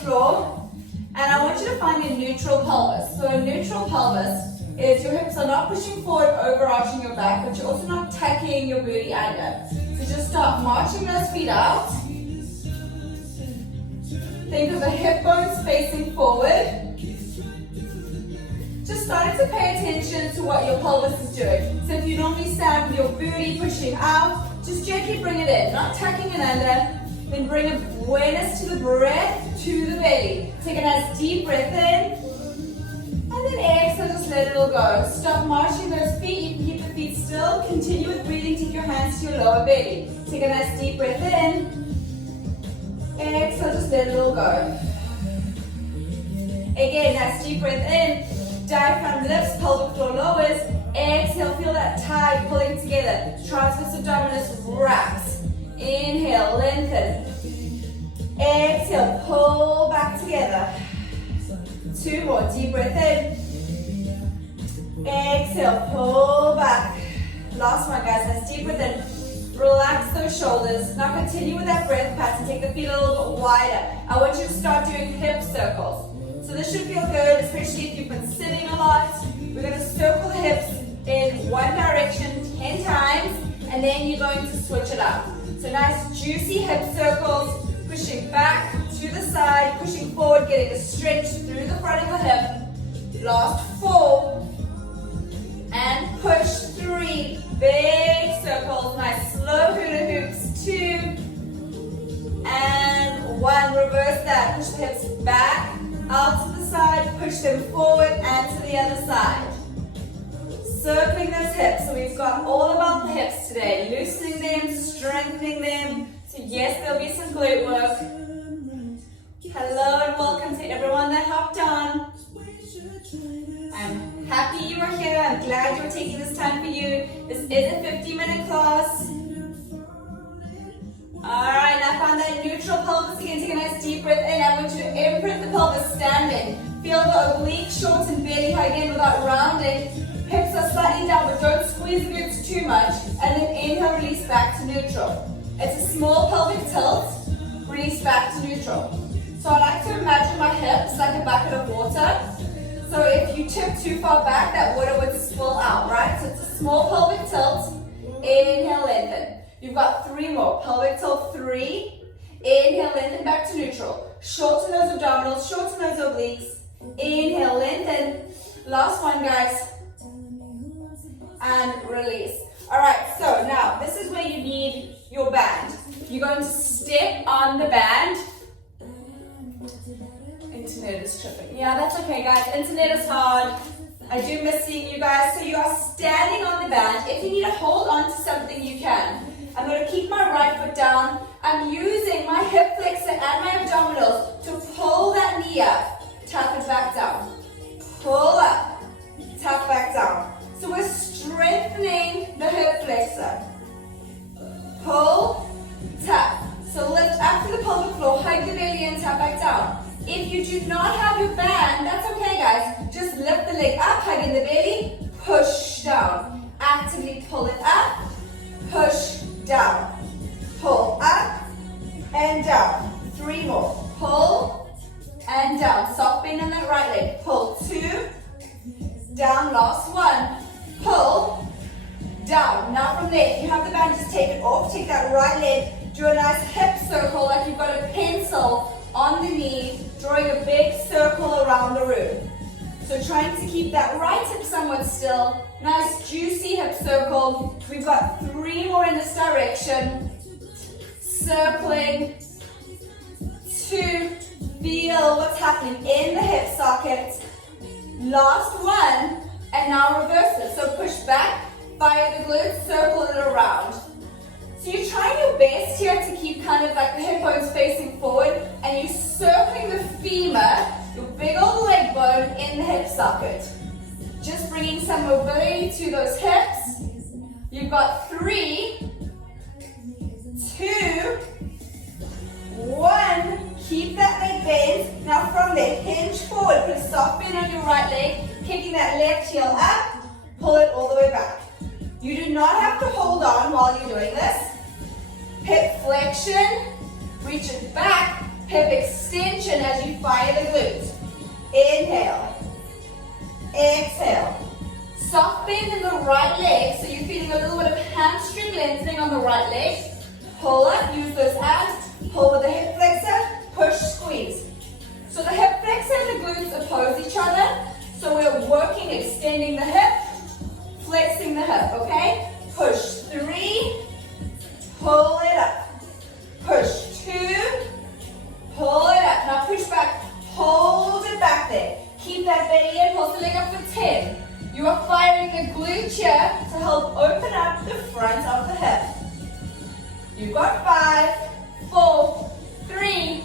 floor, and I want you to find a neutral pelvis. So a neutral pelvis is your hips are not pushing forward, overarching your back, but you're also not tucking your booty under. So just start marching those feet out. Think of the hip bones facing forward. Just starting to pay attention to what your pelvis is doing. So if you normally stand with your booty pushing out, just gently bring it in, not tucking it under. Then bring awareness to the breath, to the belly. Take a nice deep breath in. And then exhale, just let it all go. Stop marching those feet. You can keep the feet still. Continue with breathing. Take your hands to your lower belly. Take a nice deep breath in. Exhale, just let it all go. Again, nice deep breath in. Diaphragm lifts, pelvic floor lowers. Exhale, feel that tie pulling together. Transverse abdominis wraps. Inhale, lengthen. Exhale, pull back together. 2 more, deep breath in. Exhale, pull back. Last one, guys, nice deep breath in. Relax those shoulders. Now continue with that breath pattern. Take the feet a little bit wider. I want you to start doing hip circles. So this should feel good, especially if you've been sitting a lot. We're going to circle the hips in one direction 10 times, and then you're going to switch it up. So nice juicy hip circles, pushing back to the side, pushing forward, getting a stretch through the front of the hip. Last 4, and push 3, big circles, nice slow hula hoops, 2, and 1, reverse that, push the hips back, out to the side, push them forward and to the other side. Circling those hips, so we've got all about the hips today, loosening them, strengthening them. So yes, there'll be some glute work. Hello and welcome to everyone that hopped on. I'm happy you are here. I'm glad you're taking this time for you. This is a 50-minute class. Alright, now find that neutral pelvis again. Take a nice deep breath in. I want you to imprint the pelvis standing. Feel the oblique shorten belly high again without rounding. Hips are slightly down, but don't squeeze the glutes too much. And then inhale, release back to neutral. It's a small pelvic tilt. Release back to neutral. So I like to imagine my hips like a bucket of water. So if you tip too far back, that water would spill out, right? So it's a small pelvic tilt. Inhale, lengthen. You've got 3 more. Pelvic tilt 3. Inhale, lengthen back to neutral. Shorten those abdominals, shorten those obliques. Inhale, lengthen. Last one, guys. And release. Alright, so now this is where you need your band. You're going to step on the band. Internet is tripping. Yeah, that's okay, guys. Internet is hard. I do miss seeing you guys. So you are standing on the band. If you need to hold on to something, you can. I'm going to keep my right foot down. I'm using my hip flexor and my abdominals to pull that knee up. Tap it back down. Pull up. Tap back down. So we're strengthening the hip flexor. Pull, tap. So lift up to the pelvic floor, hug the belly and tap back down. If you do not have your band, that's okay, guys. Just lift the leg up, hug in the belly, push down. Actively pull it up, push down. Pull up and down. 3 more. Pull and down. Soft bend on that right leg. Pull 2, down, last 1. Pull, down. Now from there, if you have the band, just take it off. Take that right leg, do a nice hip circle like you've got a pencil on the knee, drawing a big circle around the room. So trying to keep that right hip somewhat still. Nice juicy hip circle. We've got 3 more in this direction. Circling. 2. Feel what's happening in the hip socket. Last 1. And now reverse it. So push back, fire the glutes, circle it around. So you're trying your best here to keep kind of like the hip bones facing forward, and you're circling the femur, your big old leg bone, in the hip socket. Just bringing some mobility to those hips. You've got 3, 2, 1. Keep that leg bent. Now from there, hinge forward. Put a soft bend on your right leg, kicking that left heel up. Pull it all the way back. You do not have to hold on while you're doing this. Hip flexion, reach it back, Hip extension as you fire the glutes. Inhale. Exhale. Soft bend in the right leg, so you're feeling a little bit of hamstring lengthening on the right leg. Pull up, use those abs. Pull with the hip flexor, push, squeeze. So the hip flexor and the glutes oppose each other. So we're working, extending the hip, flexing the hip, okay? Push 3, pull it up. Push 2, pull it up. Now push back, hold it back there. Keep that belly in, hold the leg up for 10. You are firing the glute here to help open up the front of the hip. You've got 5, 4, 3,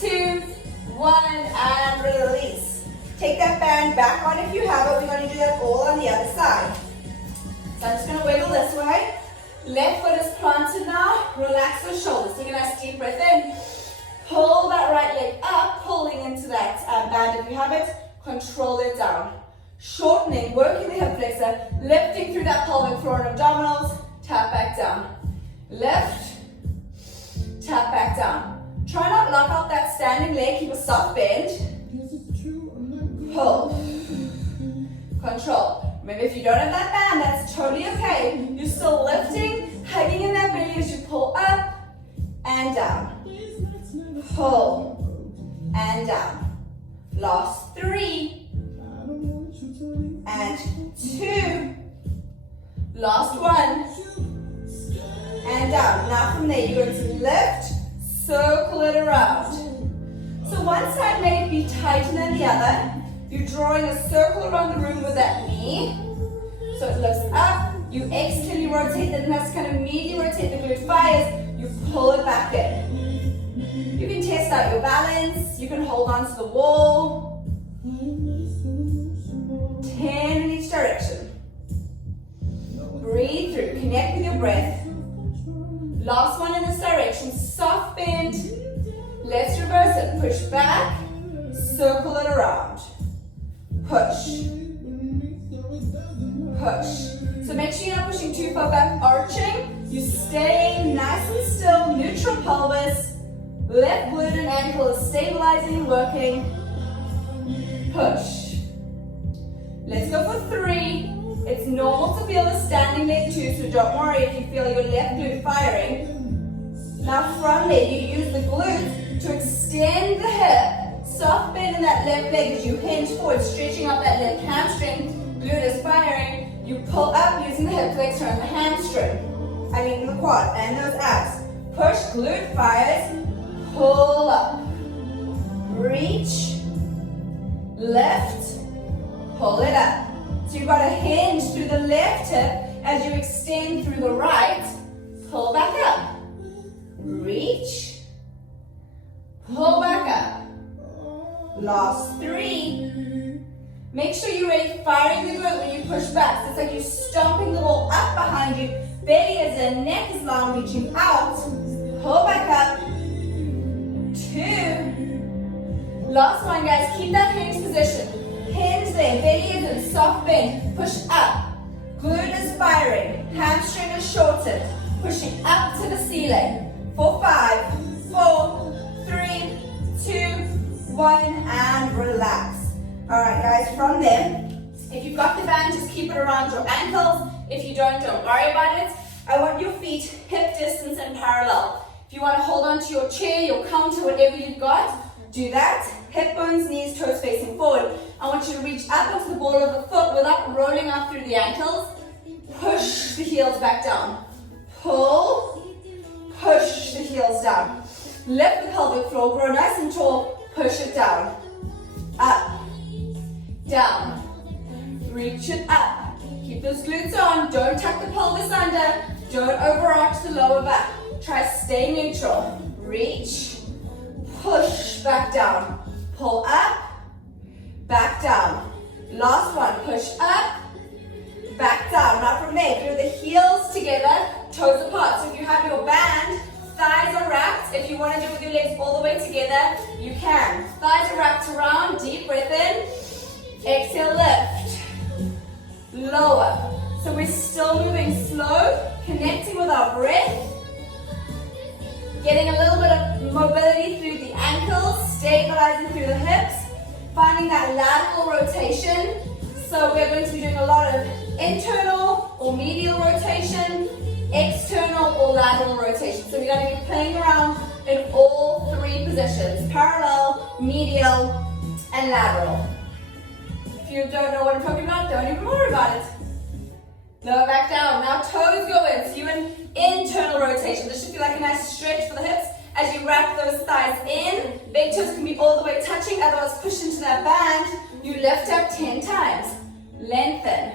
2, 1, and release. Take that band back on if you have it. We're going to do that all on the other side. So I'm just going to wiggle this way. Left foot is planted now. Relax those shoulders. Take a nice deep breath in. Pull that right leg up, pulling into that band if you have it. Control it down. Shortening, working the hip flexor, lifting through that pelvic floor and abdominals. Tap back down. Lift. Tap back down. Try not lock out that standing leg. Keep a soft bend. Pull. Control. Remember, if you don't have that band, that's totally okay. You're still lifting, hugging in that belly as you pull up and down. Pull and down. Last 3 and 2. Last 1 and down. Now from there, you're going to lift, circle it around. So one side may be tighter than the other. You're drawing a circle around the room with that knee. So it lifts up. You exhale, you rotate the nuts, kind of medially rotate the glute fires. You pull it back in. You can test out your balance. You can hold on to the wall. 10 in each direction. Breathe through. Connect with your breath. Last one in this direction. Soft bend. Let's reverse it. Push back. Circle it around. Push. Push. So make sure you're not pushing too far back, arching. You stay nice and still, neutral pelvis. Left glute and ankle is stabilizing and working. Push. Let's go for 3. It's normal to feel the standing leg too, so don't worry if you feel your left glute firing. Now from there, you use the glute to extend the hip. Soft bend in that left leg as you hinge forward, stretching up that left hamstring. Glute is firing. You pull up using the hip flexor and the hamstring. The quad and those abs. Push, glute fires. Pull up. Reach. Lift. Pull it up. So you've got to hinge through the left hip as you extend through the right. Pull back up. Reach. Pull back up. Last 3. Make sure you're ready, firing the glute when you push back. So it's like you're stomping the wall up behind you. Belly is in, neck is long, reaching out. Pull back up. 2. Last one, guys. Keep that hinge position. Hinge there. Belly is in, soft bend. Push up. Glute is firing. Hamstring is shortened. Pushing up to the ceiling. For 5, 4, 3, 2, 1, and relax. Alright guys, from there, if you've got the band, just keep it around your ankles. If you don't worry about it. I want your feet hip distance and parallel. If you want to hold on to your chair, your counter, whatever you've got, do that. Hip bones, knees, toes facing forward. I want you to reach up onto the ball of the foot without rolling up through the ankles. Push the heels back down. Pull, push the heels down. Lift the pelvic floor, grow nice and tall, push it down. Up. Down. Reach it up. Keep those glutes on. Don't tuck the pelvis under. Don't overarch the lower back. Try stay neutral. Reach. Push back down. Pull up. Back down. Last one. Push up. Back down. Now from there, glue the heels together, toes apart. So if you have your band, thighs are wrapped. If you want to do it with your legs all the way together, you can. Thighs are wrapped around. Deep breath in. Exhale, lift. Lower. So we're still moving slow, connecting with our breath. Getting a little bit of mobility through the ankles, stabilizing through the hips, finding that lateral rotation. So we're going to be doing a lot of internal or medial rotation, external or lateral rotation. So we're going to be playing around in all three positions: parallel, medial, and lateral. If you don't know what I'm talking about, don't even worry about it. Lower back down. Now toes go in. So you're in internal rotation. This should feel like a nice stretch for the hips as you wrap those thighs in. Big toes can be all the way touching, otherwise push into that band. You lift up 10 times. Lengthen.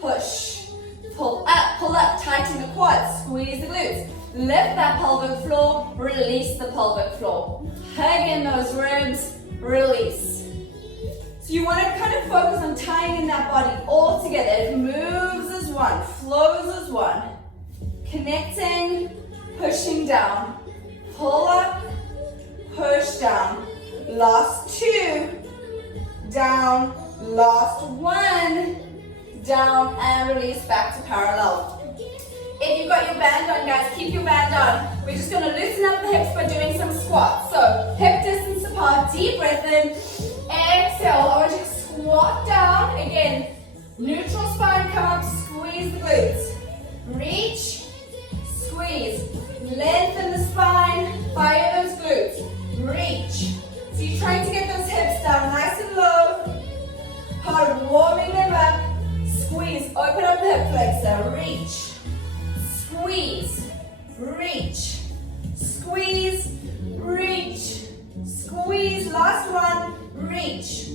Push. Pull up, tighten the quads, squeeze the glutes. Lift that pelvic floor, release the pelvic floor. Hug in those ribs, release. So you want to kind of focus on tying in that body all together. It moves as one, flows as one. Connecting, pushing down. Pull up, push down. Last two, down, last one, down, and release back to parallel. If you've got your band on, guys, keep your band on. We're just going to loosen up the hips by doing some squats. So hip distance apart, deep breath in, exhale. I want you to squat down. Again, neutral spine, come up, squeeze the glutes. Reach, squeeze. Lengthen the spine, fire those glutes. Reach. So you're trying to get those hips down nice and low. Part of warming them up. Squeeze, open up the hip flexor. Reach. Squeeze, reach, squeeze, reach, squeeze. Last one, reach,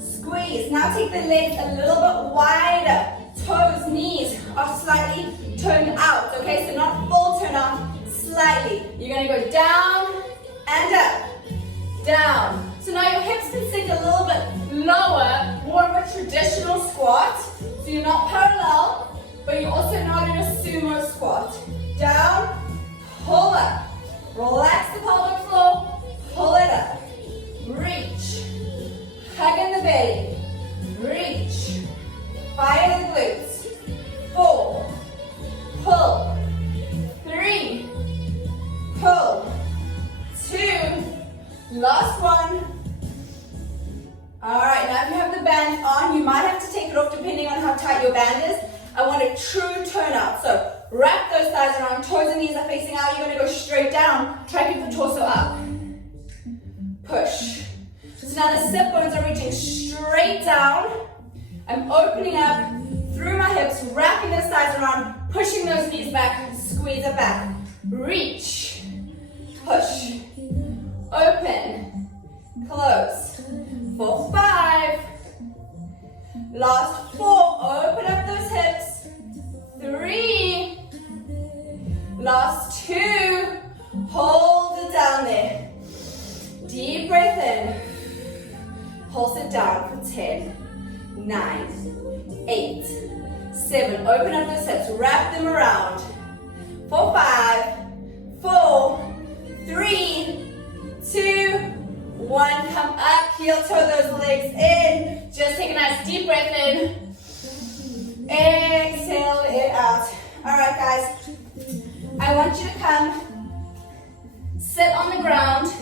squeeze. Now take the legs a little bit wider. Toes, knees are slightly turned out, okay? So not full turn out, slightly. You're gonna go down and up, down. So now your hips can sink a little bit lower, more of a traditional squat. So you're not parallel, but you're also not in a sumo squat. Down, pull up. Relax the pelvic floor, pull it up. Reach. Hug in the belly. Reach. Fire the glutes. 4. Pull. 3. Pull. 2. Last one. Alright, now if you have the band on, you might have to take it off depending on how tight your band is. I want a true turnout. So wrap those thighs around, toes and knees are facing out. You're going to go straight down. Try to keep the torso up. Push. So now the sit bones are reaching straight down. I'm opening up through my hips, wrapping those thighs around, pushing those knees back, squeeze it back. Reach. Push. Open. Close. For 5. Last 4, open up those hips. 3. Last 2, hold it down there. Deep breath in. Pulse it down for 10, 9, 8, 7. Open up those hips, wrap them around. For 5, 4, 3, 2, 1. Come up, heel toe those legs in. Just take a nice deep breath in. Exhale it out. Alright guys, I want you to come, sit on the ground,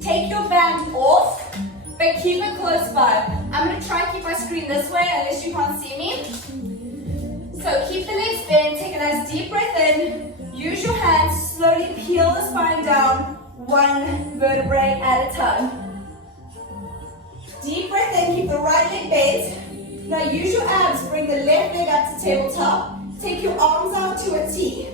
take your band off, but keep it close by. I'm going to try and keep my screen this way unless you can't see me. So keep the legs bent, take a nice deep breath in, use your hands, slowly peel the spine down, one vertebrae at a time. Deep breath in, keep the right leg bent. Now use your abs, bring the left leg up to tabletop. Take your arms out to a T.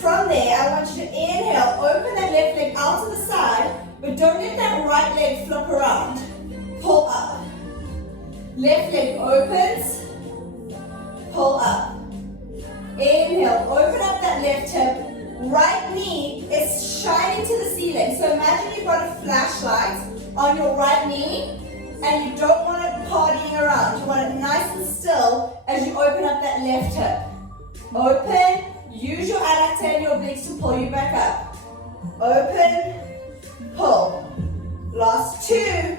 From there, I want you to inhale, open that left leg out to the side, but don't let that right leg flip around. Pull up. Left leg opens, pull up. Inhale, open up that left hip. Right knee is shining to the ceiling. So imagine you've got a flashlight on your right knee, and you don't want it partying around. You want it nice and still as you open up that left hip. Open, use your adductor and your obliques to pull you back up. Open, pull. Last 2,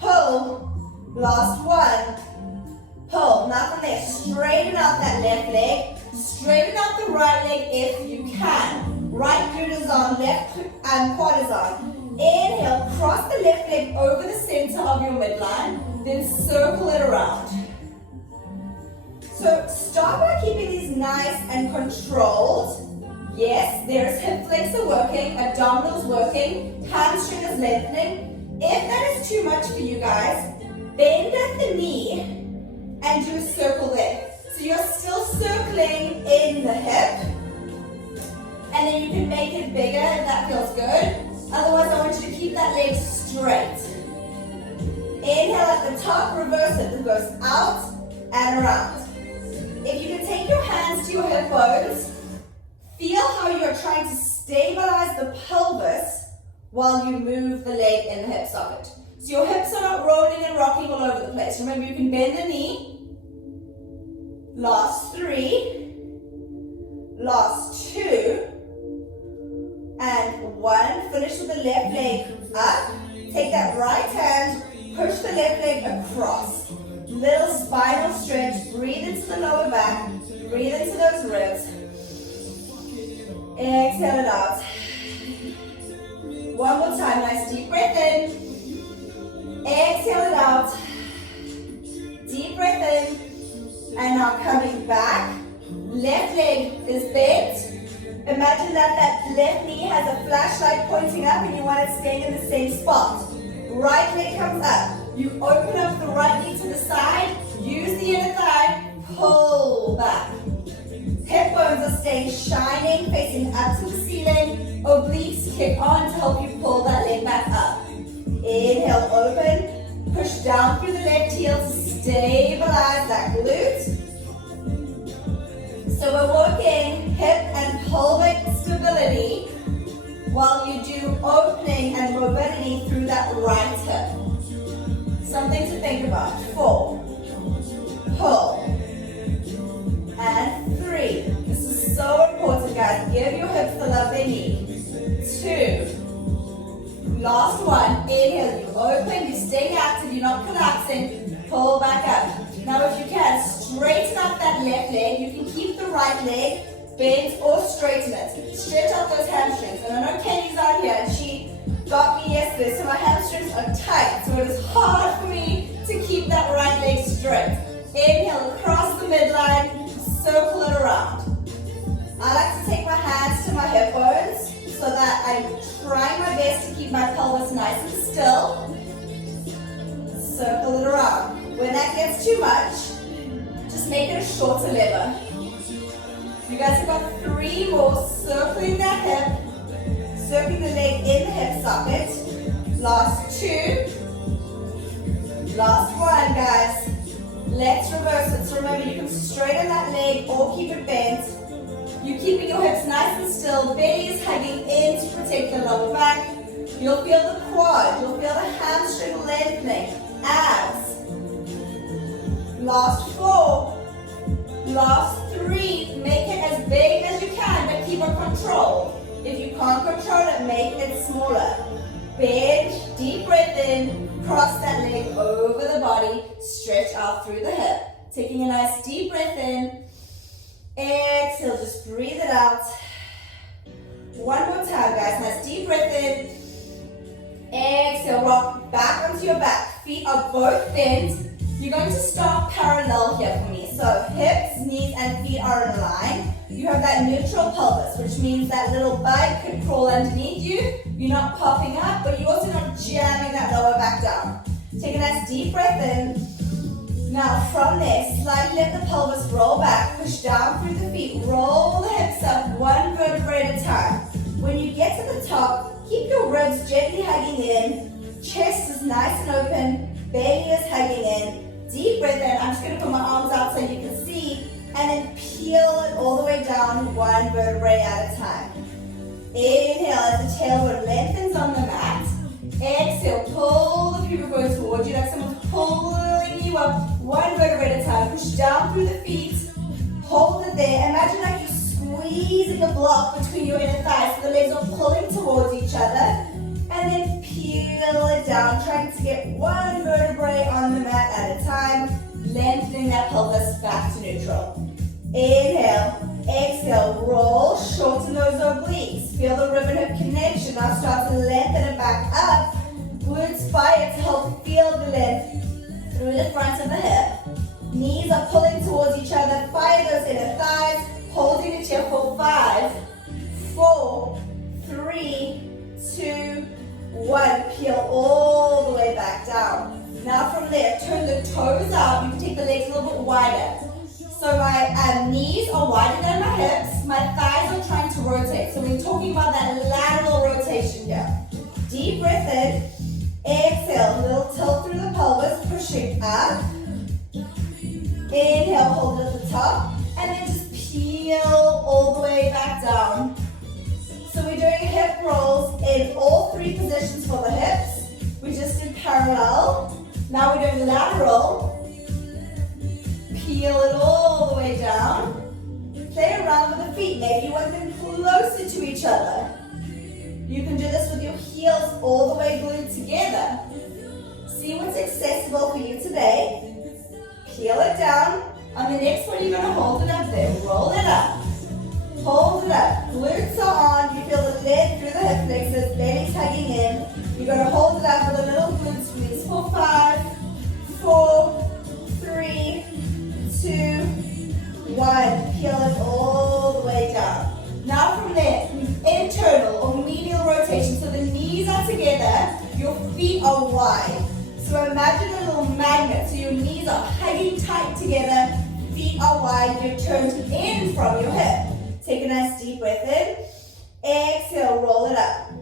pull. Last 1, pull. Now from there, straighten out that left leg. Straighten out the right leg if you can. Right glute is on, left quad is on. Inhale, cross the left leg over the center of your midline, then circle it around. So start by keeping these nice and controlled. Yes, there's hip flexor working, abdominals working, hamstring is lengthening. If that is too much for you guys, bend at the knee and do a circle there. So you're still circling in the hip, and then you can make it bigger if that feels good. Otherwise, I want you to keep that leg straight. Inhale at the top, reverse it. It goes out and around. If you can take your hands to your hip bones, feel how you're trying to stabilize the pelvis while you move the leg in the hip socket. So your hips are not rolling and rocking all over the place. Remember, you can bend the knee. Last 3. Last 2. And 1. Finish with the left leg up. Take that right hand, push the left leg across. Little spinal stretch. Breathe into the lower back. Breathe into those ribs. Exhale it out. One more time. Nice deep breath in. Exhale it out. Deep breath in. And now coming back. Left leg is bent. Imagine that left knee has a flashlight pointing up and you want it staying in the same spot. Right leg comes up. You open up the right knee to the side. Use the inner thigh. Pull back. Hip bones are staying shining, facing up to the ceiling. Obliques kick on to help you pull that leg back up. Inhale, open. Push down through the left heel to stabilize that glute. So we're working hip and pelvic stability while you do opening and mobility through that right hip. Something to think about. 4. Pull. And 3. This is so important, guys. Give your hips the love they need. 2. Last 1. Inhale, you open, you stay active, you're not collapsing. Pull back up. Now if you can, straighten up that left leg. You can keep the right leg bent or straighten it. Stretch out those hamstrings. And I know Kenny's out here and she got me yesterday, so my hamstrings are tight. So it is hard for me to keep that right leg straight. Inhale, across the midline, circle it around. I like to take my hands to my hip bones so that I'm trying my best to keep my pelvis nice and still. Circle it around. When that gets too much, just make it a shorter lever. You guys have got 3 more. Circling that hip, circling the leg in the hip socket. Last 2. Last 1, guys. Let's reverse it. So remember, you can straighten that leg or keep it bent. You're keeping your hips nice and still. Belly is hugging in to protect the lower back. You'll feel the quad. You'll feel the hamstring lengthening. Abs. Last 4. Last 3. Make it as big as you can, but keep it controlled. If you can't control it, make it smaller. Bend, deep breath in, cross that leg over the body, stretch out through the hip. Taking a nice deep breath in. Exhale, just breathe it out. One more time, guys. Nice deep breath in. Exhale, rock back onto your back. Feet are both bent. You're going to start parallel here for me. So hips, knees, and feet are in line. You have that neutral pelvis, which means that little bug could crawl underneath you. You're not popping up, but you're also not jamming that lower back down. Take a nice deep breath in. Now from there, slightly let the pelvis roll back. Push down through the feet. Roll the hips up, 1 vertebrae at a time. When you get to the top, keep your ribs gently hugging in. Chest is nice and open. Belly is hugging in. Deep breath in. I'm just going to put my arms out so you can see. And then peel it all the way down, 1 vertebrae at a time. Inhale as the tailbone lengthens on the mat. Exhale, pull the pubic bone towards you like someone's pulling you up, 1 vertebrae at a time. Push down through the feet. Hold it there. Imagine like you're squeezing a block between your inner thighs so the legs are pulling towards each other. And then peel it down, trying to get 1 vertebrae on the mat at a time, lengthening that pelvis back to neutral. Inhale, Exhale, roll, shorten those obliques. Feel the ribbon hip connection. Now start to lengthen it back up. Glutes fire to help feel the length through the front of the hip. Knees are pulling towards each other. Fire those inner thighs. Holding it here for 5, 4, 3, 2, 1. Peel all the way back down. Now from there, turn the toes out. You can take the legs a little bit wider. So my knees are wider than my hips. My thighs are trying to rotate. So we're talking about that lateral rotation here. Deep breath in. Exhale, little tilt through the pelvis, pushing up. Inhale, hold it at the top. And then just peel all the way back down. So we're doing hip rolls in all 3 positions for the hips. We just did parallel. Now we're doing lateral. Peel it all the way down. Play around with the feet. Maybe you want them closer to each other. You can do this with your heels all the way glued together. See what's accessible for you today. Peel it down. On the next one, you're going to hold it up there. Roll it up. Hold it up. Glutes are on. You feel the leg through the hip flexors. Belly's hugging in. You're going to hold it up with a little glute squeeze for 5, 4, 3, 2, 1. Peel it all the way down. Now from there, internal or medial rotation. So the knees are together. Your feet are wide. So imagine a little magnet. So your knees are hugging tight together. Feet are wide. You're turned in from your hip. Take a nice deep breath in. Exhale, roll it up.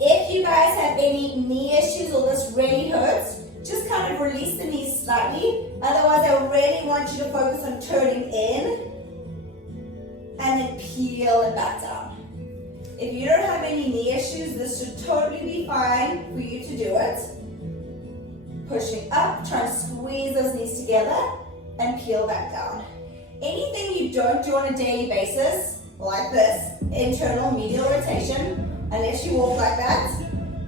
If you guys have any knee issues or this really hurts, just kind of release the knees slightly. Otherwise, I really want you to focus on turning in and then peel it back down. If you don't have any knee issues, this should totally be fine for you to do it. Pushing up, try to squeeze those knees together and peel back down. Anything you don't do on a daily basis, like this, internal medial rotation, unless you walk like that,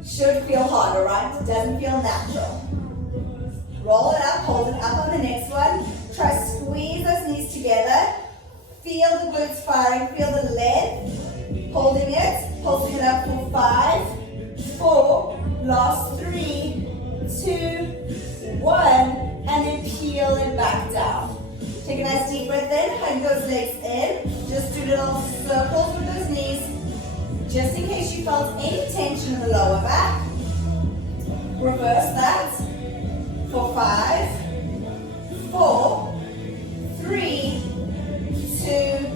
should feel harder, right? It doesn't feel natural. Roll it up, hold it up on the next one. Try to squeeze those knees together. Feel the glutes firing, feel the leg. Holding it up for 5, 4, last 3, 2, 1, and then peel it back down. Take a nice deep breath in, hug those legs in. Just do little circles with those knees, just in case you felt any tension in the lower back. Reverse that for 5, 4, 3, 2,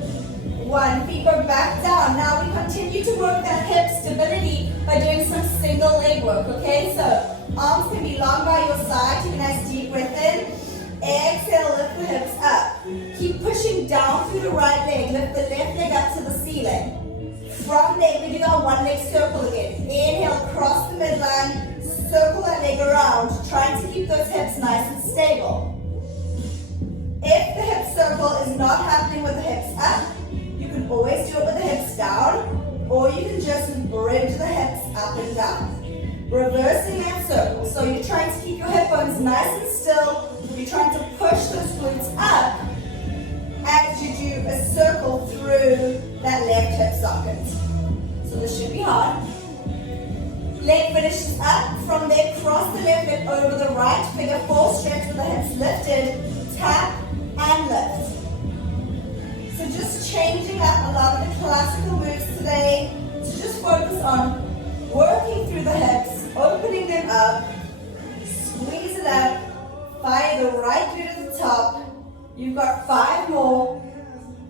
1. Feet go back down. Now we continue to work that hip stability by doing some single leg work, okay? So arms can be long by your side. Take a nice deep breath in. Exhale, lift the hips up. Keep pushing down through the right leg. Lift the left leg up to the ceiling. From there, we do our one leg circle again. Inhale, cross the midline. Circle that leg around. Trying to keep those hips nice and stable. If the hip circle is not happening with the hips up, you can always do it with the hips down, or you can just bridge the hips up and down. Reversing that circle. So you're trying to keep your hip bones nice and still. You're trying to push those glutes up as you do a circle through that left hip socket. So this should be hard. Leg finishes up. From there, cross the left leg over the right. Figure 4 stretch with the hips lifted. Tap and lift. So just changing up a lot of the classical moves today to just focus on working through the hips, opening them up, squeeze it up, fire the right glute at the top. You've got 5 more,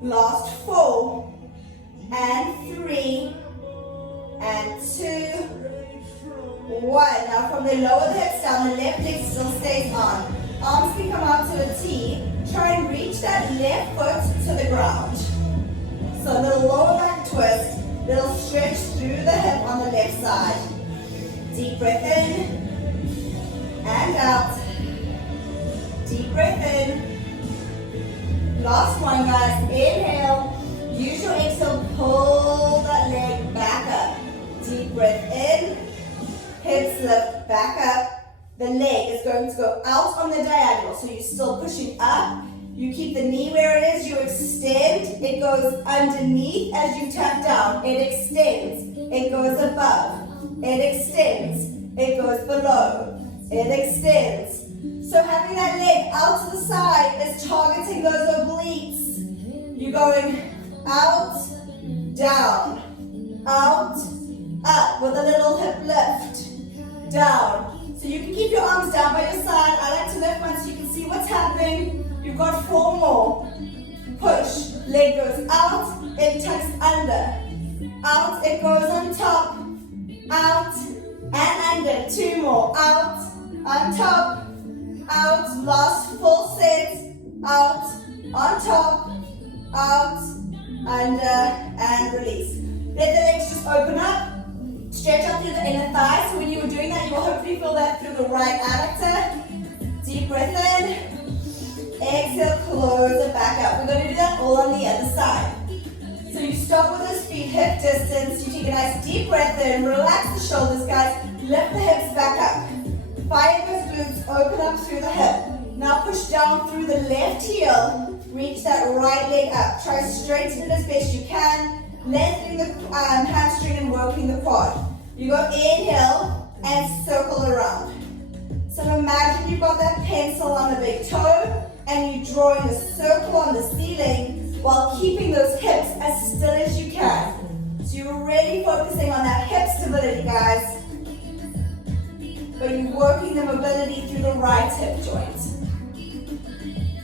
last 4, and 3, and 2, 1. Now from the lower the hips down, the left leg still stays on. Arms can come out to a T. Try and reach that left foot to the ground. So a little lower back twist, little stretch through the hip on the left side. Deep breath in and out. Deep breath in. Last one, guys. Inhale. Use your exhale. Pull that leg back up. Deep breath in. Hips lift back up. The leg is going to go out on the diagonal. So you're still pushing up You keep the knee where it is, you extend, it goes underneath as you tap down, it extends, it goes above, it extends, it goes below, it extends. So having that leg out to the side is targeting those obliques. You're going out, down, out, up with a little hip lift, down. So you can keep your arms down by your side. I like to lift one so you can see what's happening. You've got 4 more. Push, leg goes out, it tucks under. Out, it goes on top, out, and under. 2 more, out, on top, out, last full set, out, on top, out, under, and release. Let the legs just open up, stretch out through the inner thigh. So when you were doing that, you will hopefully feel that through the right adductor. Deep breath in, exhale, close it back up. We're going to do that all on the other side. So you stop with those feet hip distance, you take a nice deep breath in, relax the shoulders, guys, lift the hips back up. Fire those glutes, open up through the hip. Now push down through the left heel, reach that right leg up. Try to straighten it as best you can, lengthening the hamstring and working the quad. You go inhale and circle around. So imagine you've got that pencil on the big toe and you're drawing a circle on the ceiling while keeping those hips as still as you can. So you're really focusing on that hip stability, guys. But you're working the mobility through the right hip joint.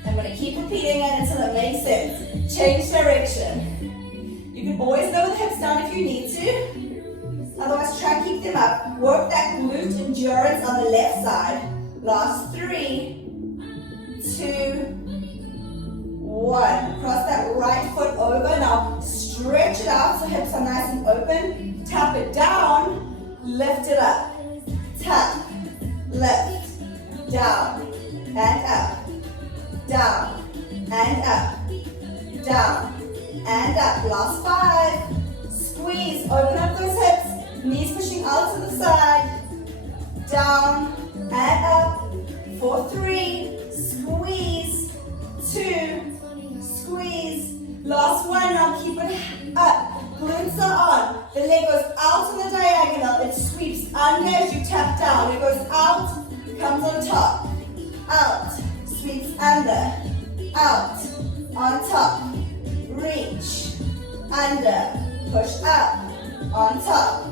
I'm going to keep repeating it until it makes sense. Change direction. You can always lower the hips down if you need to. Otherwise, try and keep them up. Work that glute endurance on the left side. Last 3, 2, 1. Cross that right foot over. Now stretch it out so hips are nice and open. Tap it down. Lift it up. Tap. Lift. Down. And up. Down. And up. Down. And up. Last 5. Squeeze. Open up those hips. Knees pushing out to the side. Down. And up. For 3. Squeeze. 2. Squeeze. Last 1. Now keep it up. Glutes are on. The leg goes out on the diagonal. It sweeps under as you tap down. It goes out. Comes on top. Out. Sweeps under. Out. On top. Reach. Under. Push up. On top.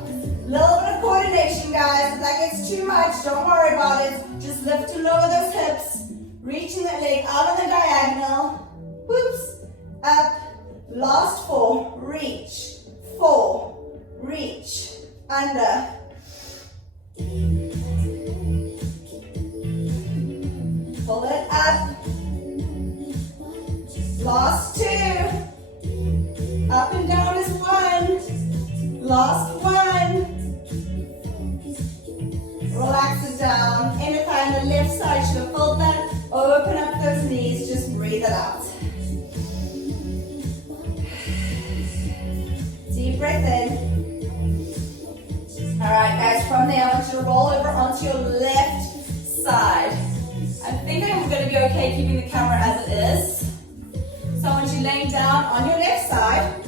Little bit of coordination, guys. If that gets too much, don't worry about it. Just lift to lower those hips. Reaching that leg out on the diagonal. Whoops. Up. Last 4. Reach. 4. Reach. Under. Pull it up. Last 2. Up and down is 1. Last 1. Relax it down. Inner thigh on the left side should have filled that. Open up those knees. Just breathe it out. Deep breath in. Alright guys, from there I want you to roll over onto your left side. I think I'm going to be okay keeping the camera as it is. So I want you laying down on your left side.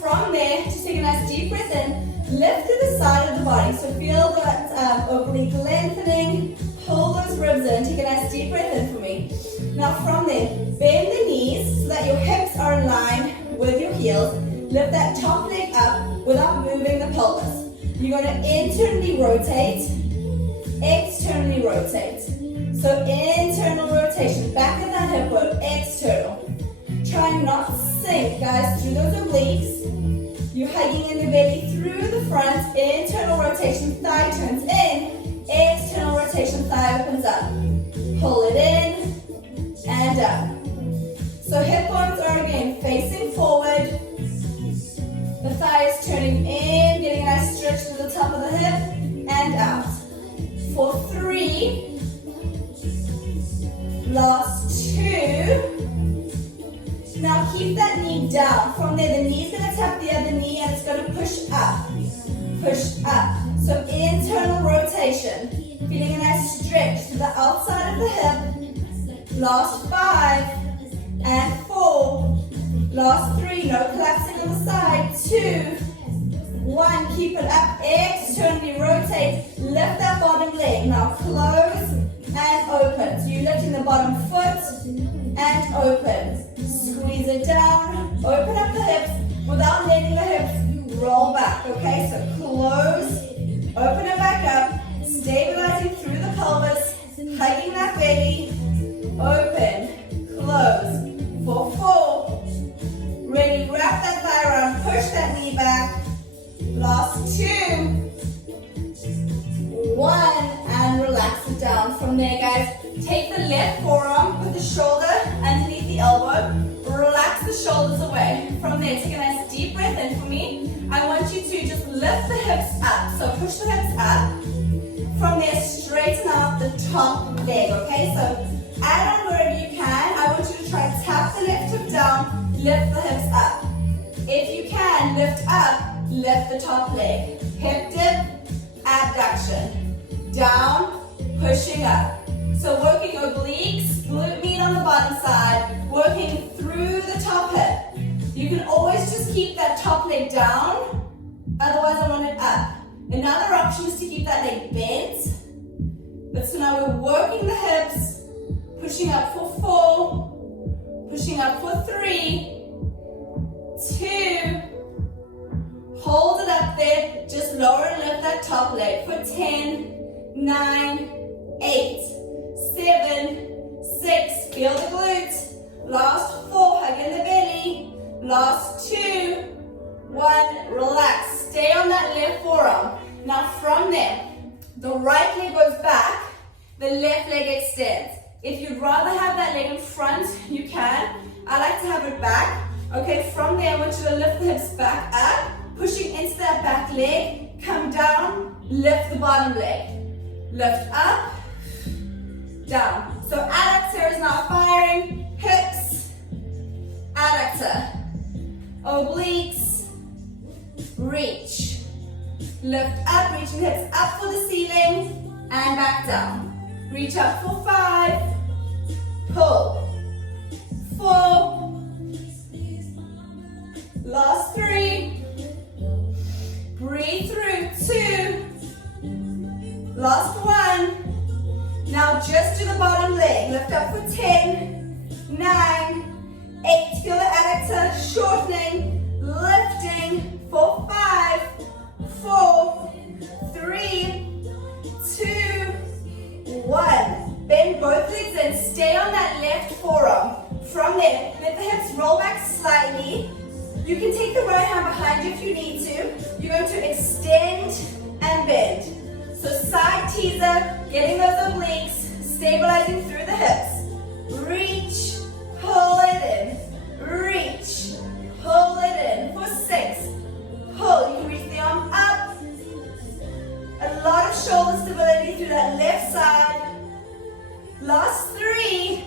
From there, just take a nice deep breath in. Lift to the side of the body. So feel that oblique lengthening. Pull those ribs in. Take a nice deep breath in for me. Now from there, bend the knees so that your hips are in line with your heels. Lift that top leg up without moving the pelvis. You're going to internally rotate, externally rotate. So internal rotation, back of that hip bone, external. Try not to sink, guys, through those obliques. You're hugging in the belly through the front, internal rotation, thigh turns in, external rotation, thigh opens up. Pull it in, and up. So hip bones are again facing forward. The thigh is turning in, getting a nice stretch to the top of the hip, and out. For 3. Last 2. Now keep that knee down. From there, the knee's going to tap the other knee and it's going to push up. Push up. So internal rotation. Feeling a nice stretch to the outside of the hip. Last 5. and 4. Last 3, no collapsing on the side. 2, 1, keep it up, externally rotate, lift that bottom leg. Now close and open. So you're lifting the bottom foot and open. Squeeze it down, open up the hips without letting the hips roll back, okay? So close, open it back up, stabilizing through the pelvis, hugging that belly, open, close, for 4, really wrap that thigh around, push that knee back, last 2, 1, and relax it down. From there, guys, take the left forearm, put the shoulder underneath the elbow, relax the shoulders away. From there, take a nice deep breath in for me. I want you to just lift the hips up, so push the hips up. From there, straighten out the top leg, okay? So add on wherever you can. I want you to try to tap the left hip down, lift the hips up. If you can, lift up, lift the top leg. Hip dip, abduction. Down, pushing up. So working obliques, glute med on the bottom side, working through the top hip. You can always just keep that top leg down, otherwise I want it up. Another option is to keep that leg bent. But so now we're working the hips, pushing up for 4, pushing up for 3, 2, hold it up there, just lower and lift that top leg for 10, 9, 8, 7, 6, feel the glutes, last 4, hug in the belly, last 2, 1, relax, stay on that left forearm. Now from there, the right leg goes back, the left leg extends. If you'd rather have that leg in front, you can. I like to have it back. Okay, from there I want you to lift the hips back up, pushing into that back leg, come down, lift the bottom leg. Lift up, down. So adductor is now firing, hips, adductor, obliques, reach. Lift up, reaching the hips up for the ceiling, and back down. Reach up for 5, pull, 4, last 3, breathe through, 2, last 1, now just do the bottom leg, lift up for 10, 9, 8, feel the adductor shortening, lifting for 5, 4, 3, 2, 1. Bend both legs in, stay on that left forearm. From there, let the hips roll back slightly. You can take the right hand behind you if you need to. You're going to extend and bend. So side teaser, getting those obliques, stabilizing through the hips. Reach, pull it in. Reach, pull it in. For 6, pull. You can reach the arm up. A lot of shoulder stability through that left side. Last 3.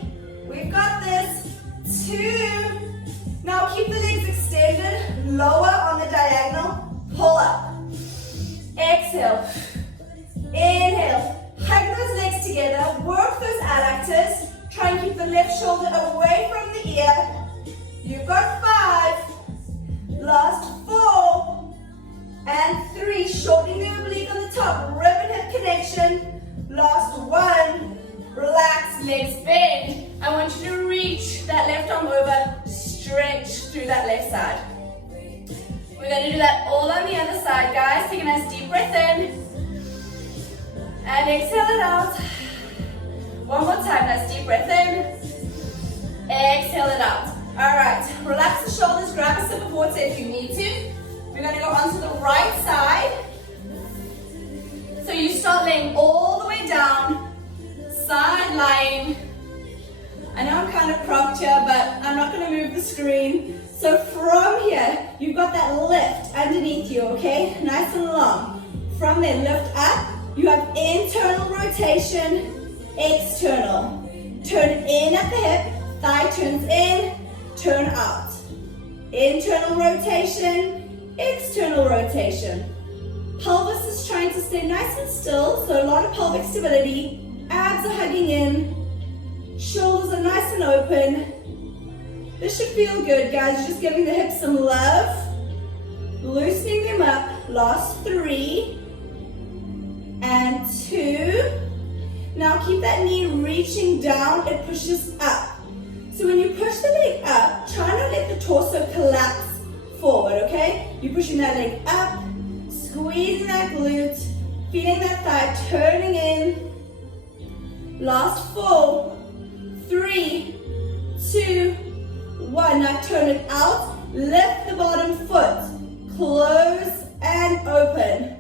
We've got this. 2. Now keep the legs extended. Lower on the diagonal. Pull up. Exhale. Inhale. Hug those legs together. Work those adductors. Try and keep the left shoulder away from the ear. You've got 5. Last 4. And 3. Shortening the oblique on the top. Rib and hip connection. Last 1. Relax, legs bend. I want you to reach that left arm over. Stretch through that left side. We're going to do that all on the other side, guys. Take a nice deep breath in. And exhale it out. One more time, nice deep breath in. Exhale it out. All right, relax the shoulders, grab a sip of water if you need to. We're going to go onto the right side. So you start laying all the way down, side lying. I know I'm kind of propped here, but I'm not going to move the screen. So from here, you've got that lift underneath you, okay? Nice and long. From there, lift up. You have internal rotation, external. Turn in at the hip, thigh turns in, turn out. Internal rotation, external rotation. Pelvis is trying to stay nice and still, so a lot of pelvic stability. Abs are hugging in. Shoulders are nice and open. This should feel good, guys. Just giving the hips some love. Loosening them up. Last 3 and 2. Now keep that knee reaching down. It pushes up. So when you push the leg up, try not let the torso collapse forward, okay? You're pushing that leg up, squeezing that glute, feeling that thigh turning in. Last 4, 3, 2, 1. Now turn it out. Lift the bottom foot. Close and open.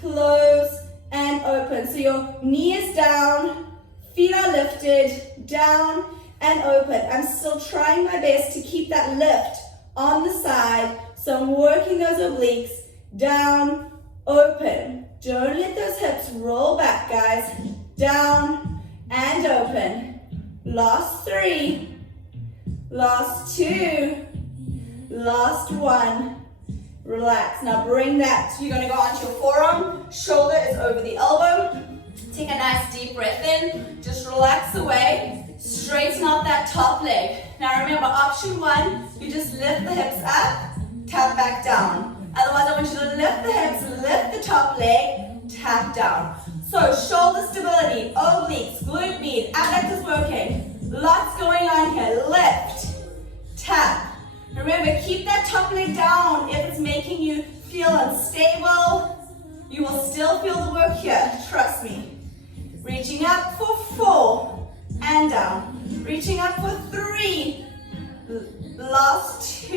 Close and open. So your knee is down, feet are lifted, down and open. I'm still trying my best to keep that lift on the side. So I'm working those obliques. Down, open. Don't let those hips roll back, guys. Down and open. Last 3. Last 2. Last 1. Relax. Now bring that. You're going to go onto your forearm. Shoulder is over the elbow. Take a nice deep breath in. Just relax away. Straighten out that top leg. Now remember, option 1, you just lift the hips up, tap back down. Otherwise, I want you to lift the hips, lift the top leg, tap down. So shoulder stability, obliques, glute med, abductors working. Lots going on here. Lift, tap. Remember, keep that top leg down. If it's making you feel unstable, you will still feel the work here. Trust me. Reaching up for 4 and down. Reaching up for 3. Last 2.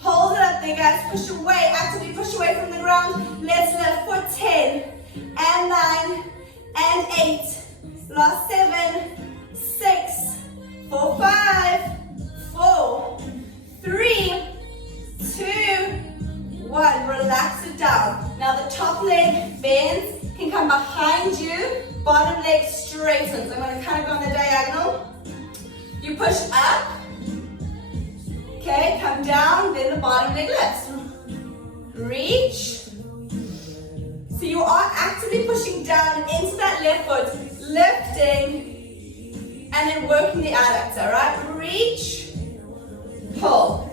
Hold it up there, guys. Push away. Actively push away from the ground. Let's lift for 10 and 9 and 8. Last 7, 6, 4, 5, 4, 3, 2, 1. Relax it down. Now the top leg bends, can come behind you. Bottom leg straightens. I'm going to kind of go on the diagonal. You push up. Okay, come down, then the bottom leg lifts. Reach. So you are actively pushing down into that left foot, lifting, and then working the adductor, right? Reach, pull.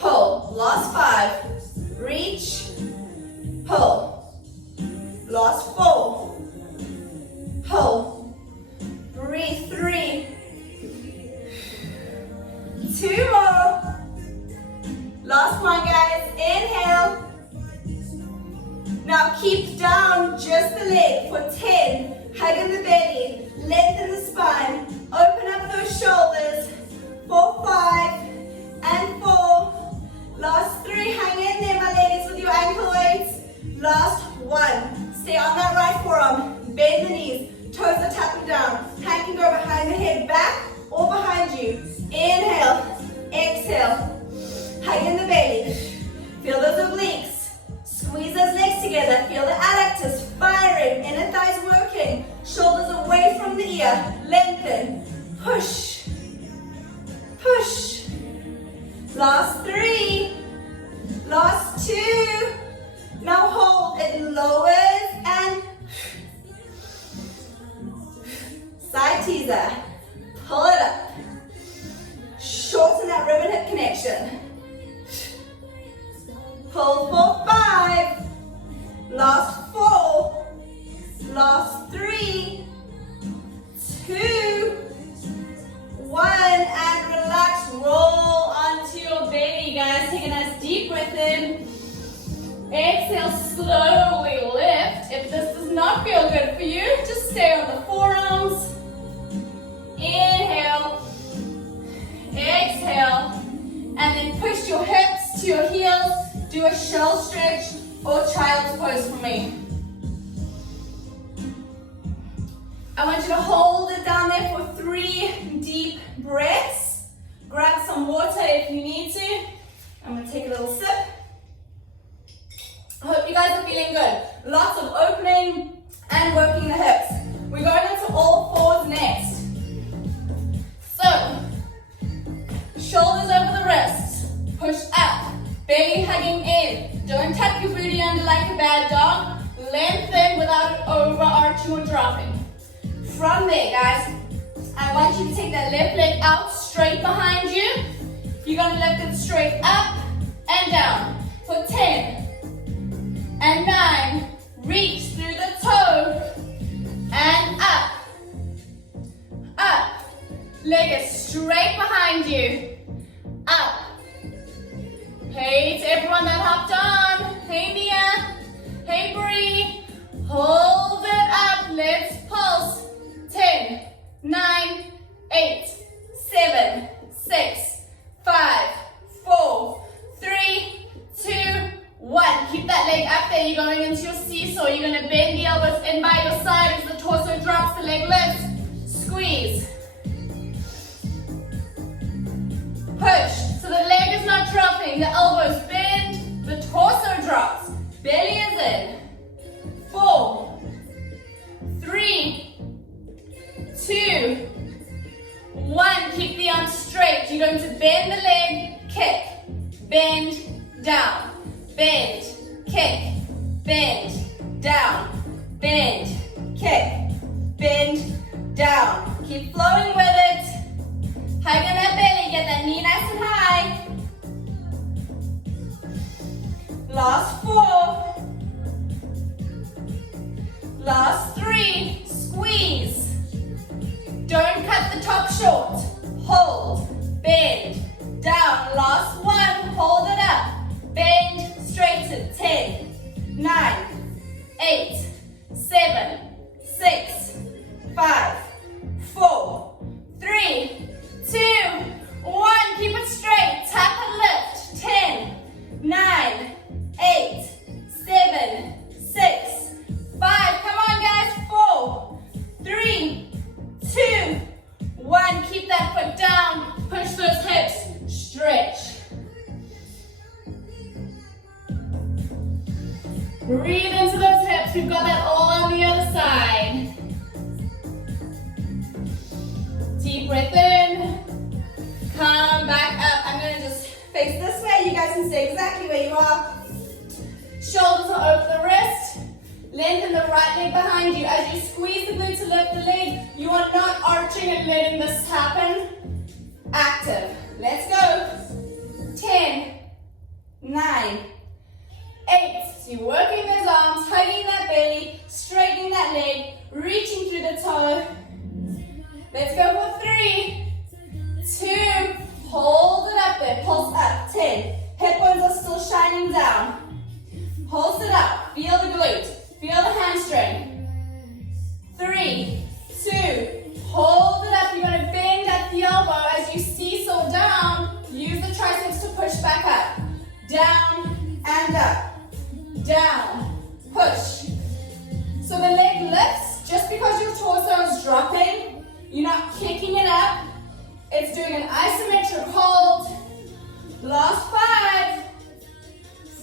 Pull. Last 5. Reach, pull. Last 4. Pull. Breathe. 3. 2 more. Last one, guys. Inhale. Now keep down just the leg for 10. Hug in the belly. Lengthen the spine. Open up those shoulders. For 5 and 4. Last 3. Hang in there, my ladies, with your ankle weights. Last 1. Stay on that right forearm. Bend the knees. Toes are tapping down. Hand can go behind the head, back or behind you. Inhale. Exhale. Hug in the belly. Feel those obliques. Squeeze those legs together. Feel the adductors firing. Inner thighs working. Shoulders away from the ear. Lengthen. Push. Push. Last 3. Last 2. Now hold. It lowers and side teaser. Pull it up. Shorten that ribbon hip connection. Pull for 5. Last 4. Last 3. 2. 1. And relax. Roll onto your belly, guys. Take a nice deep breath in. Exhale, slowly lift. If this does not feel good for you, just stay on the forearms. Inhale. Exhale. And then push your hips to your heels. Do a shell stretch or child's pose for me. I want you to hold it down there for 3 deep breaths. Grab some water if you need to. I'm going to take a little sip. I hope you guys are feeling good. Lots of opening and working the hips. We're going into all fours next. So, shoulders over the wrists. Push up. Belly hugging in. Don't tuck your booty under like a bad dog. Lengthen without overarching or dropping. From there, guys, I want you to take that left leg out straight behind you. You're going to lift it straight up and down for 10 and 9. Reach through the toe and up. Up. Leg is straight behind you. Up. Hey to everyone that hopped on. Hey Mia. Hey Bree. Hold it up. Let's pulse. 10, 9, 8, 7, 6, 5, 4, 3, 2, 1. Keep that leg up there. You're going into your seesaw. You're going to bend the elbows in by your side as the torso drops, the leg lifts. Squeeze. Push. So the leg is not dropping. The elbows bend. The torso drops. Belly is in. 4, 3, 2, 1. Keep the arms straight. You're going to bend the leg, kick, bend, down, bend, kick, bend, down, bend, kick, bend, down. Keep flowing with it. Hug on that belly, get that knee nice and high. Last 4. Last 3. Squeeze. Don't cut the top short. Hold. Bend. Down. Last 1. Hold it up. Bend. Straighten. 10, 9, 8, 7, 6, 5, 4, 3, 2, 1. Keep it straight. Tap and lift. 10, 9, 8, 7, 6, 5. Come on, guys. 4, 3, 2, 1. Keep that foot down. Push those hips. Stretch. Breathe into those hips. We've got that all on the other side. Deep breath in. Come back up. I'm going to just face this way. You guys can stay exactly where you are. Shoulders are over the wrist. Lengthen the right leg behind you. As you squeeze the glute to lift the leg, you are not arching and letting this happen. Active. Let's go. 10, 9, 8. So you're working those arms, hugging that belly, straightening that leg, reaching through the toe. Let's go for 3, 2, hold it up there, pulse up, 10. Hip bones are still shining down. Pulse it up, feel the glute, feel the hamstring. 3, 2, hold it up. You're going to bend at the elbow as you seesaw down. Use the triceps to push back up. Down and up. Down, push. So the leg lifts just because your torso is dropping. You're not kicking it up. It's doing an isometric hold. Last 5,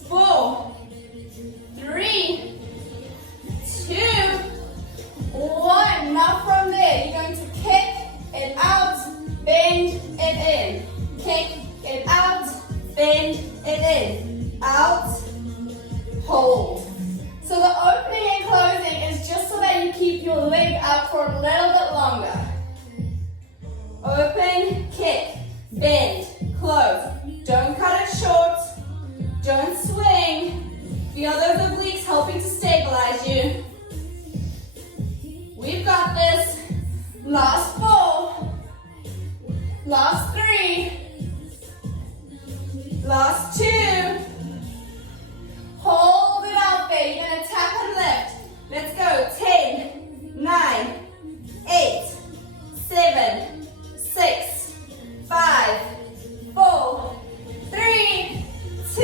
4, 3, 2, 1. Now from there, you're going to kick it out, bend it in. Kick it out, bend it in. Out, hold. So the opening and closing is just so that you keep your leg up for a little bit longer. Open, kick, bend, close. Don't cut it short. Don't swing. Feel those obliques helping to stabilize you. We've got this. Last 4. Last 3. Last 2. Hold it out there. You're going to tap and lift. Let's go. 10, 9, 8, 7, 6, 5, 4, 3, 2,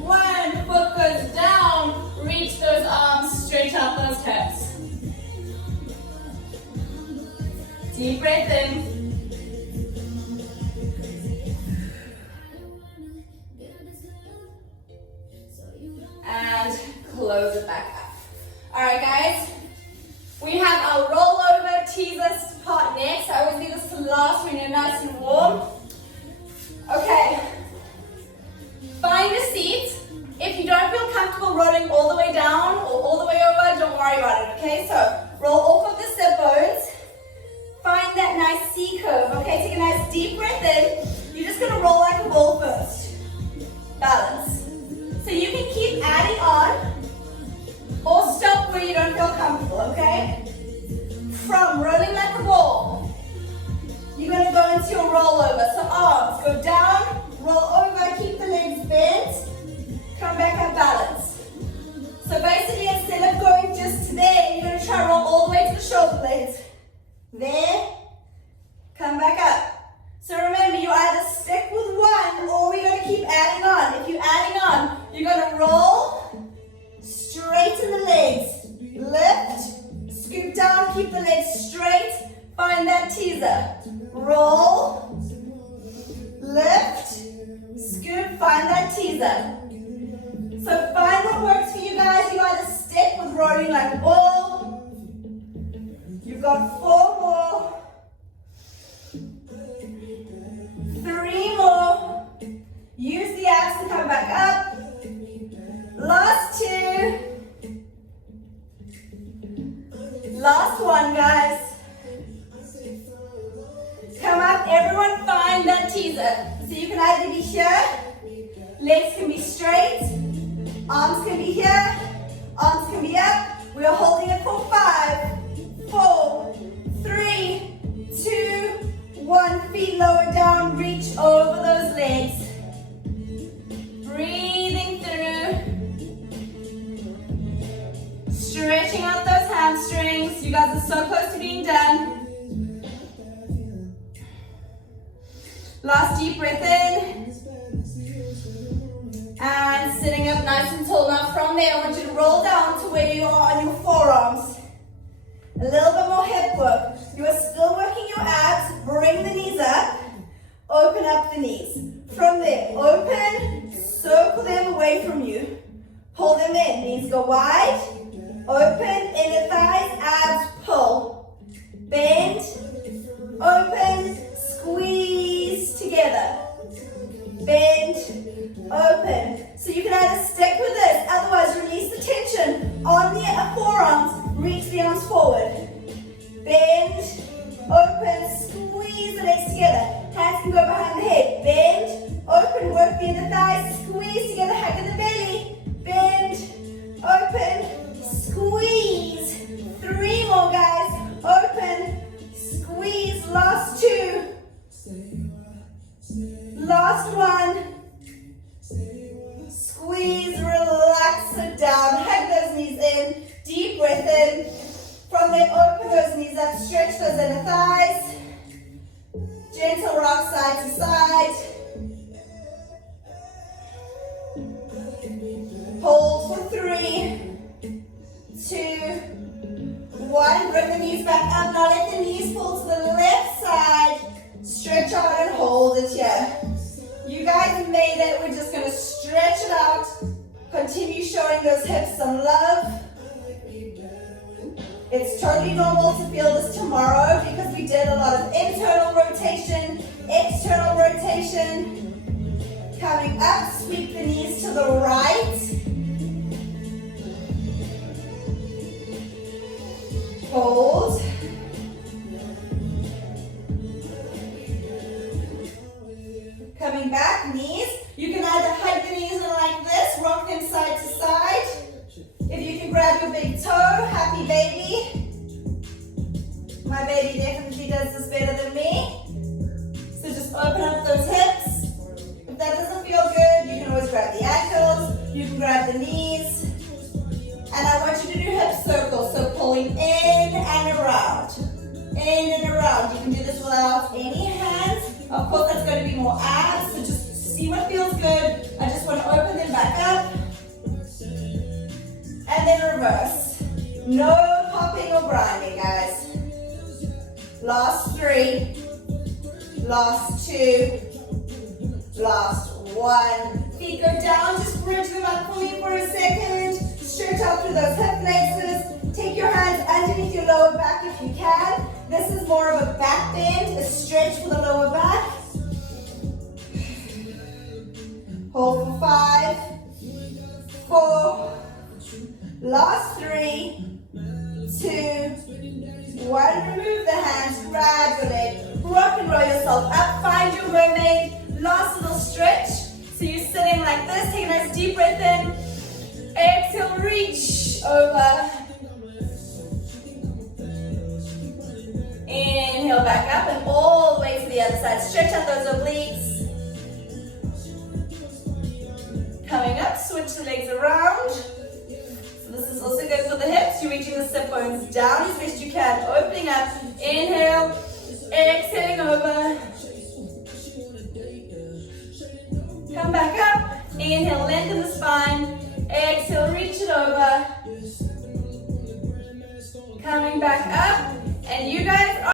1. Foot goes down. Reach those arms straight up those hips. Deep breath in. And close it back up. Alright guys, we have our rollover teaser part next. I always leave this to last when you're nice and warm. Okay, find a seat. If you don't feel comfortable rolling all the way down or all the way over, don't worry about it, okay? So roll off of the sit bones. Find C curve. Okay, take a nice deep breath in. You're just gonna roll like a ball first. Balance. So you can keep adding on or stop where you don't feel comfortable, okay? From rolling like a ball, you're gonna go into your rollover. So arms, go down, roll over, keep the legs bent, come back up, balance. So basically, instead of going just to there, you're gonna try roll all the way to the shoulder blades. There, come back up. So remember, you either stick with one or we're gonna keep adding on. If you're adding on, you're gonna roll, straighten the legs, lift, scoop down, keep the legs straight, find that teaser. Roll, lift, scoop, find that teaser. So find what works for you guys. You either stick with rolling like a ball. You've got 4 more. 3 more. Use the abs to come back up. Last 2. Last one, guys. Come up, everyone find that teaser. So you can either be here, legs can be straight, arms can be here, arms can be up. We are holding it for 5, 4, 3, 2, 1. Feet lower down, reach over those legs. Breathing through. Stretching out those hamstrings. You guys are so close to being done. Last deep breath in. And sitting up nice and tall. Now from there, I want you to roll down to where you are on your forearms. A little bit more hip work. You are still working your abs. Bring the knees up. Open up the knees. From there, open. Circle them away from you. Pull them in. Knees go wide. Open. Inner thighs. Abs. Pull. Bend. Open. Squeeze together. Bend. Open. So you can either stick with this, otherwise release the tension on the forearms, reach the arms forward. Bend, open, squeeze the legs together. Hands can go behind the head. Bend, open, work the inner thighs, squeeze together, hug in the belly. Bend, open, squeeze. 3 more, guys. Open, squeeze. Last 2. Last 1. Squeeze, relax it down, hug those knees in, deep breath in. From there, open those knees up, stretch those inner thighs. Gentle rock side to side. Hold for 3, 2, 1. Bring the knees back up. Now let the knees pull to the left side. Stretch out and hold it here. You guys have made it. We're just going to stretch it out. Continue showing those hips some love. It's totally normal to feel this tomorrow because we did a lot of internal rotation, external rotation. Coming up, sweep the knees to the right. Hold. Coming back, knees. You can either hug the knees in like this, rock them side to side. If you can grab your big toe, happy baby. My baby definitely does this better than me. So just open up those hips. If that doesn't feel good, you can always grab the ankles. You can grab the knees. And I want you to do hip circles. So pulling in and around. In and around. You can do this without any hands. Of course, that's going to be more abs, so just see what feels good. I just want to open them back up. And then reverse. No popping or grinding, guys. Last 3. Last 2. Last 1. Feet go down, just bridge them up for me for a second. Stretch out through those hip flexors. Take your hands underneath your lower back if you can. This is more of a back bend, a stretch for the lower back. Hold for 5, 4, last 3, 2, 1. Remove the hands, grab the leg, rock and roll yourself up. Find your mermaid. Last little stretch. So you're sitting like this. Take a nice deep breath in. Exhale, reach over. Inhale back up and all the way to the other side. Stretch out those obliques. Coming up, switch the legs around. So this is also good for the hips. You're reaching the sit bones down as best you can. Opening up. Inhale. Exhaling over. Come back up. Inhale, lengthen the spine. Exhale, reach it over. Coming back up. And you guys are